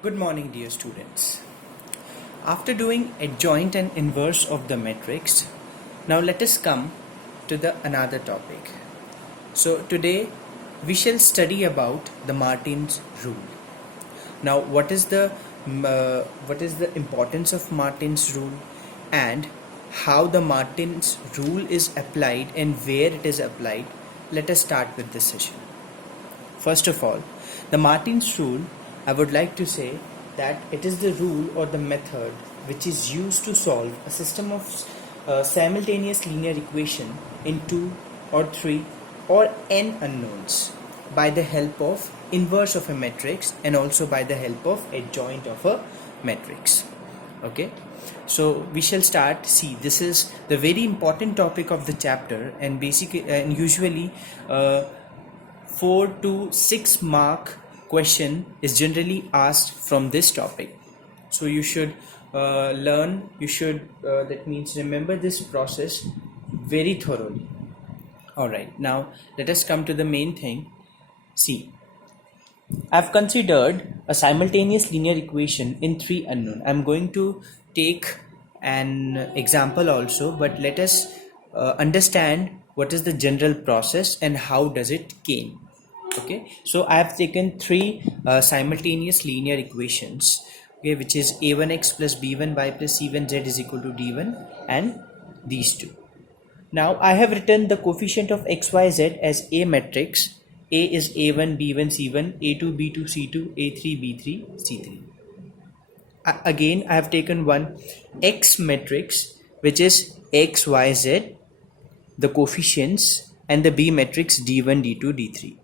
Good morning, dear students. After doing adjoint and inverse of the matrix, now let us come to the another topic. So today we shall study about the Martin's rule. Now what is the importance of Martin's rule and how the Martin's rule is applied and where it is applied? Let us start with this session. First of all, the Martin's rule, I would like to say that it is the rule or the method which is used to solve a system of simultaneous linear equation in 2 or 3 or n unknowns by the help of inverse of a matrix and also by the help of adjoint of a matrix. Okay, so we shall start. See, this is the very important topic of the chapter, and basically and usually 4 to 6 mark question is generally asked from this topic. So you should that means remember this process very thoroughly. Alright, now let us come to the main thing. See, I've considered a simultaneous linear equation in 3 unknown. I'm going to take an example also, but let us understand what is the general process and how does it came. Okay, so I have taken 3 simultaneous linear equations, okay, which is a1x plus b1y plus c1z is equal to d1 and these two. Now I have written the coefficient of x, y, z as a matrix. A is a1, b1, c1, a2, b2, c2, a3, b3, c3. Again, I have taken one x matrix which is x, y, z, the coefficients, and the b matrix d1, d2, d3.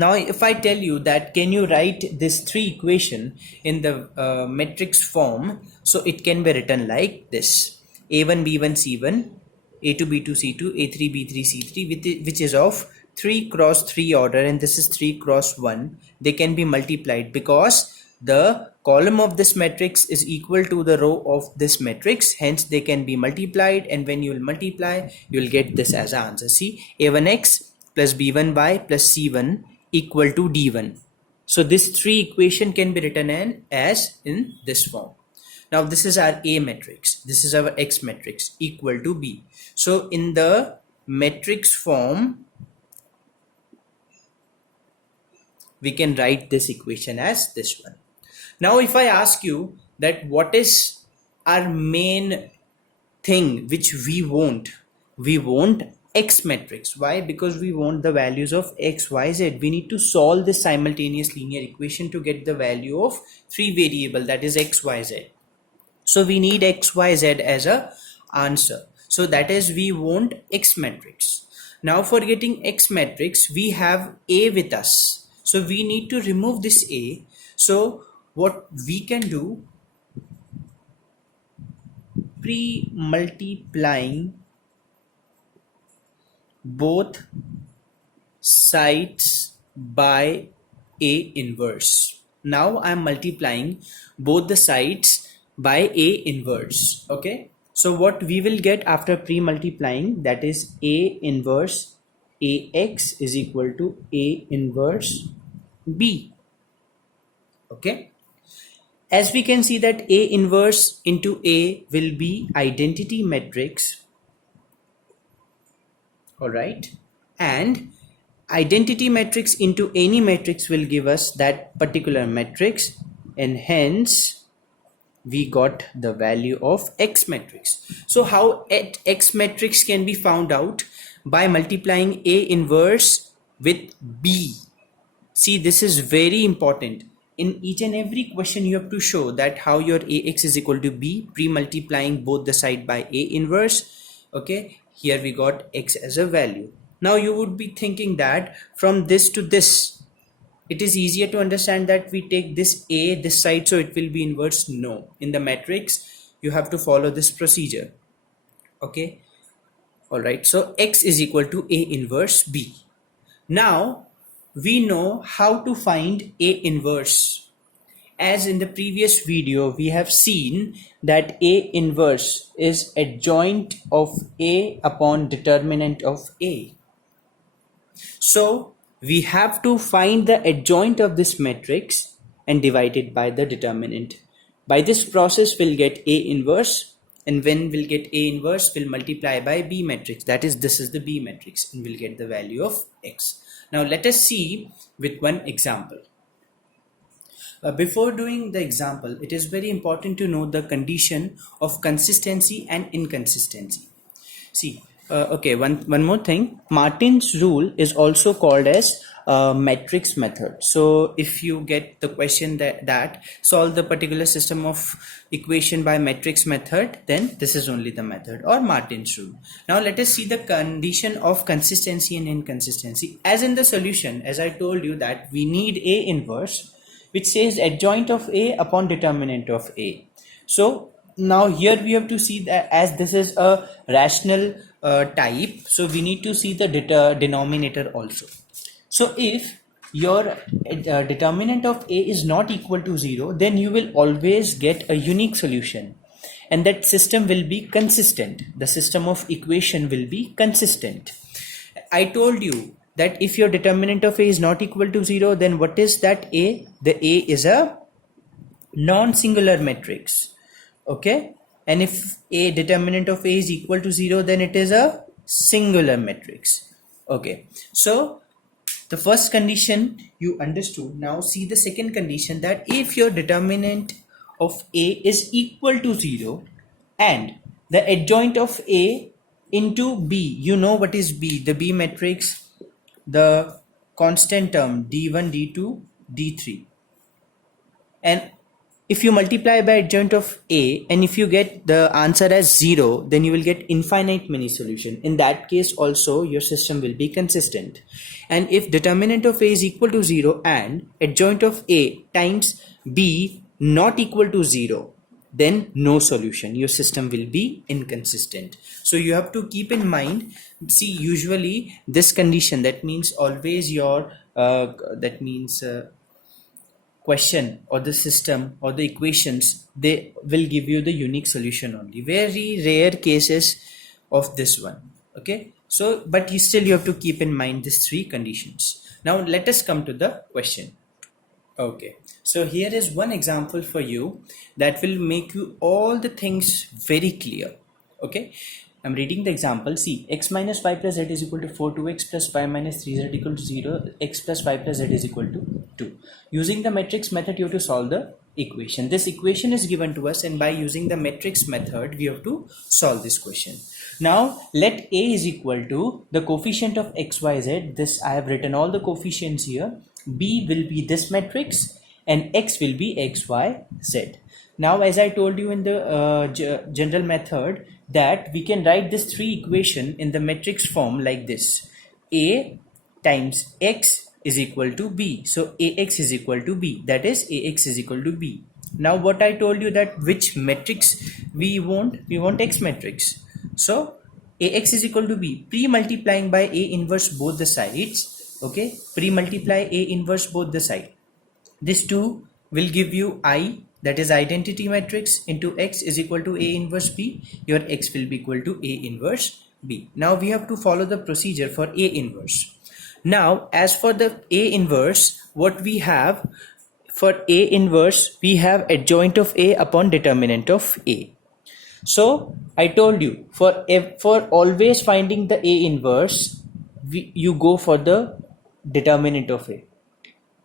Now if I tell you that can you write this 3 equation in the matrix form, so it can be written like this: a1 b1 c1, a2 b2 c2, a3 b3 c3, which is of 3 cross 3 order, and this is 3 cross 1. They can be multiplied because the column of this matrix is equal to the row of this matrix, hence they can be multiplied, and when you will multiply you will get this as an answer. See, a1x plus b1y plus c1 equal to d1. So this 3 equation can be written as in this form. Now this is our A matrix, this is our X matrix equal to B. So in the matrix form we can write this equation as this one. Now if I ask you that what is our main thing which we want X matrix. Why? Because we want the values of x, y, z. We need to solve this simultaneous linear equation to get the value of 3 variable, that is x, y, z. So we need x, y, z as a answer. So that is we want X matrix. Now for getting X matrix we have A with us. So we need to remove this A. So what we can do, pre-multiplying both sides by A inverse. Now I am multiplying both the sides by A inverse. Okay, so what we will get after pre-multiplying, that is A inverse AX is equal to A inverse B. Okay, as we can see that A inverse into A will be identity matrix. Alright, and identity matrix into any matrix will give us that particular matrix, and hence we got the value of X matrix. So how X matrix can be found out? By multiplying A inverse with B. See, this is very important. In each and every question you have to show that how your AX is equal to B, pre-multiplying both the side by A inverse. Okay, here we got X as a value. Now you would be thinking that from this to this, it is easier to understand that we take this A this side, so it will be inverse. No, in the matrix you have to follow this procedure. Okay, alright, so X is equal to A inverse B. Now we know how to find A inverse. As in the previous video we have seen that A inverse is adjoint of A upon determinant of A. So we have to find the adjoint of this matrix and divided by the determinant. By this process we'll get A inverse, and when we'll get A inverse, we'll multiply by B matrix, that is, this is the B matrix, and we'll get the value of X. Now let us see with one example. Before doing the example, it is very important to know the condition of consistency and inconsistency. See, okay, one more thing. Martin's rule is also called as matrix method. So if you get the question that solve the particular system of equation by matrix method, then this is only the method, or Martin's rule. Now let us see the condition of consistency and inconsistency. As in the solution, as I told you that we need A inverse, which says adjoint of A upon determinant of A. So now here we have to see that as this is a rational type, so we need to see the denominator also. So if your determinant of A is not equal to 0, then you will always get a unique solution, and that system will be consistent. The system of equation will be consistent. I told you that if your determinant of A is not equal to 0, then what is that A? The A is a non-singular matrix. Okay, and if A determinant of A is equal to 0, then it is a singular matrix. Okay, so the first condition you understood. Now see the second condition, that if your determinant of A is equal to 0 and the adjoint of A into B, you know what is B, the B matrix, the constant term D1, D2, D3, and if you multiply by adjoint of A and if you get the answer as 0, then you will get infinite many solution. In that case also your system will be consistent. And if determinant of A is equal to 0 and adjoint of A times B not equal to 0, then no solution, your system will be inconsistent. So you have to keep in mind, see, usually this condition, that means always your question or the system or the equations, they will give you the unique solution only. Very rare cases of this one. Okay, so but you still have to keep in mind these three conditions. Now let us come to the question. Okay, so here is one example for you that will make you all the things very clear. Okay, I'm reading the example. See, x minus 5 plus z is equal to 4, 2x plus 5 minus 3z equal to 0, x plus 5 plus z is equal to 2. Using the matrix method, you have to solve the equation. This equation is given to us, and by using the matrix method, we have to solve this question. Now, let A is equal to the coefficient of x, y, z. This I have written all the coefficients here. B will be this matrix, and x will be x, y, z. Now, as I told you in the general method, that we can write this three equation in the matrix form like this: A times x is equal to B. So Ax is equal to B, that is Ax is equal to B. Now what I told you, that which matrix we want X matrix. So Ax is equal to B, pre-multiplying by A inverse both the sides. Okay, pre-multiply A inverse both the side. This 2 will give you I, that is identity matrix, into X is equal to A inverse B. Your X will be equal to A inverse B. Now we have to follow the procedure for A inverse. Now as for the A inverse, what we have for A inverse, we have adjoint of A upon determinant of A. So I told you, for always finding the A inverse, you go for the determinant of A.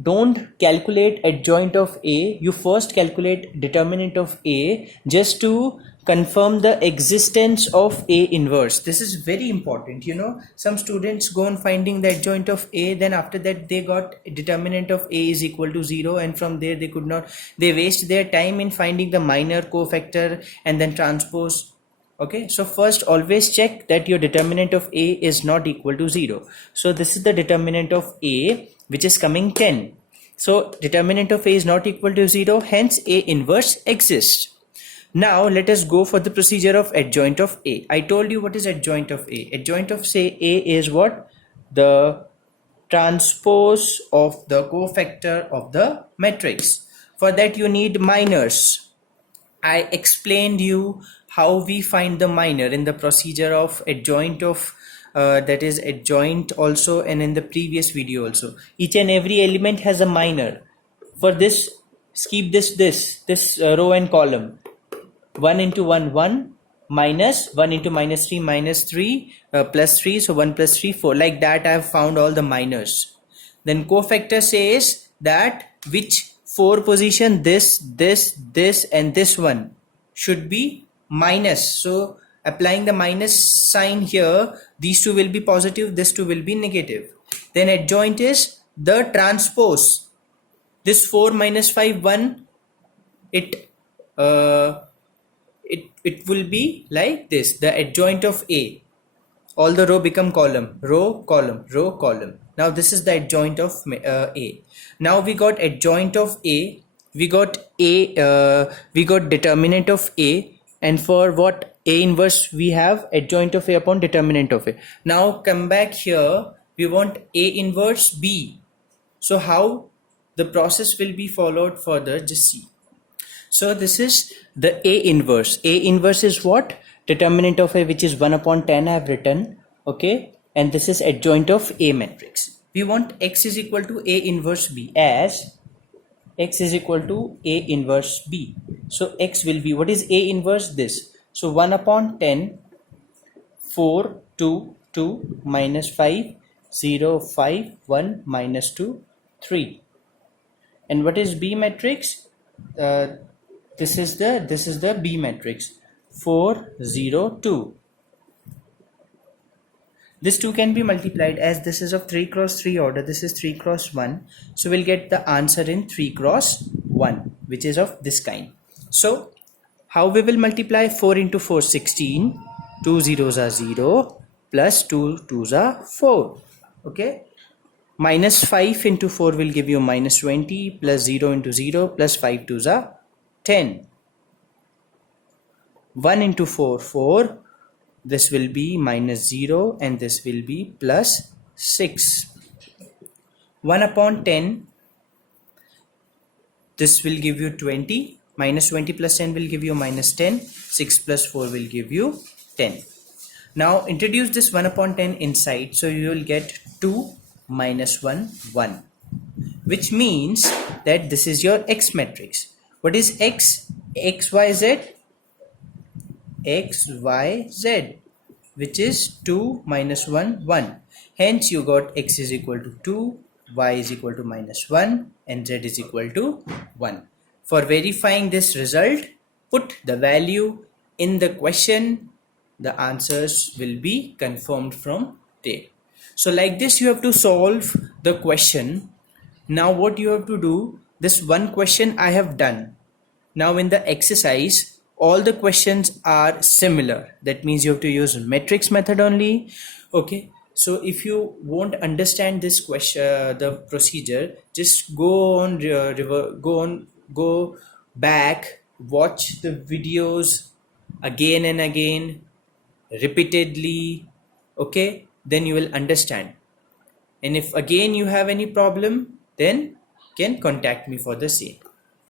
Don't calculate adjoint of A, you first calculate determinant of A just to confirm the existence of A inverse. This is very important. You know, some students go on finding the adjoint of A, then after that they got determinant of A is equal to 0, and from there they waste their time in finding the minor cofactor and then transpose. Okay, so first always check that your determinant of A is not equal to 0. So this is the determinant of A, which is coming 10. So determinant of A is not equal to 0, hence A inverse exists. Now let us go for the procedure of adjoint of A. I told you what is adjoint of A. Adjoint of say A is what? The transpose of the cofactor of the matrix. For that you need minors. I explained you how we find the minor in the procedure of adjoint of that is adjoint also, and in the previous video also. Each and every element has a minor. For this keep this row and column. 1 into 1 1 minus 1 into minus 3 minus 3 plus 3, so 1 plus 3 4. Like that I have found all the minors. Then cofactor says that which 4 position this and this one should be minus. So applying the minus sign here, these two will be positive, this two will be negative. Then adjoint is the transpose. This 4 minus 5 1, it will be like this, the adjoint of A. All the row become column, row column, row column. Now this is the adjoint of A. Now we got adjoint of A, we got determinant of A, and for what A inverse we have adjoint of A upon determinant of A. Now come back here, we want A inverse B. So how the process will be followed further, just see. So this is the A inverse. A inverse is what? Determinant of A, which is 1 upon 10 I have written. Okay. And this is adjoint of A matrix. We want X is equal to A inverse B, as X is equal to A inverse B. So X will be, what is A inverse? This. So 1 upon 10, 4, 2, 2, minus 5, 0, 5, 1, minus 2, 3. And what is B matrix? This is the B matrix, 4 0 2. This 2 can be multiplied, as this is of 3 cross 3 order, this is 3 cross 1, so we'll get the answer in 3 cross 1, which is of this kind. So how we will multiply? 4 into 4 16, 2 zeros are 0, plus 2 twos are 4. Okay, minus 5 into 4 will give you minus 20, plus 0 into 0, plus 5 twos are 10. 1 into 4 4, this will be minus 0 and this will be plus 6. 1 upon 10, this will give you 20, minus 20 plus 10 will give you minus 10, 6 plus 4 will give you 10. Now introduce this 1 upon 10 inside, so you will get 2 minus 1 1, which means that this is your X matrix. What is X? X, Y, Z. X, Y, Z, which is 2 minus 1 1. Hence you got X is equal to 2, Y is equal to minus 1, and Z is equal to 1. For verifying this result, put the value in the question. The answers will be confirmed from there. So like this you have to solve the question. Now what you have to do, this one question I have done. Now in the exercise, all the questions are similar. That means you have to use matrix method only. Okay. So if you won't understand this question, the procedure, just go back, watch the videos again and again, repeatedly. Okay. Then you will understand. And if again you have any problem, then can contact me for the same.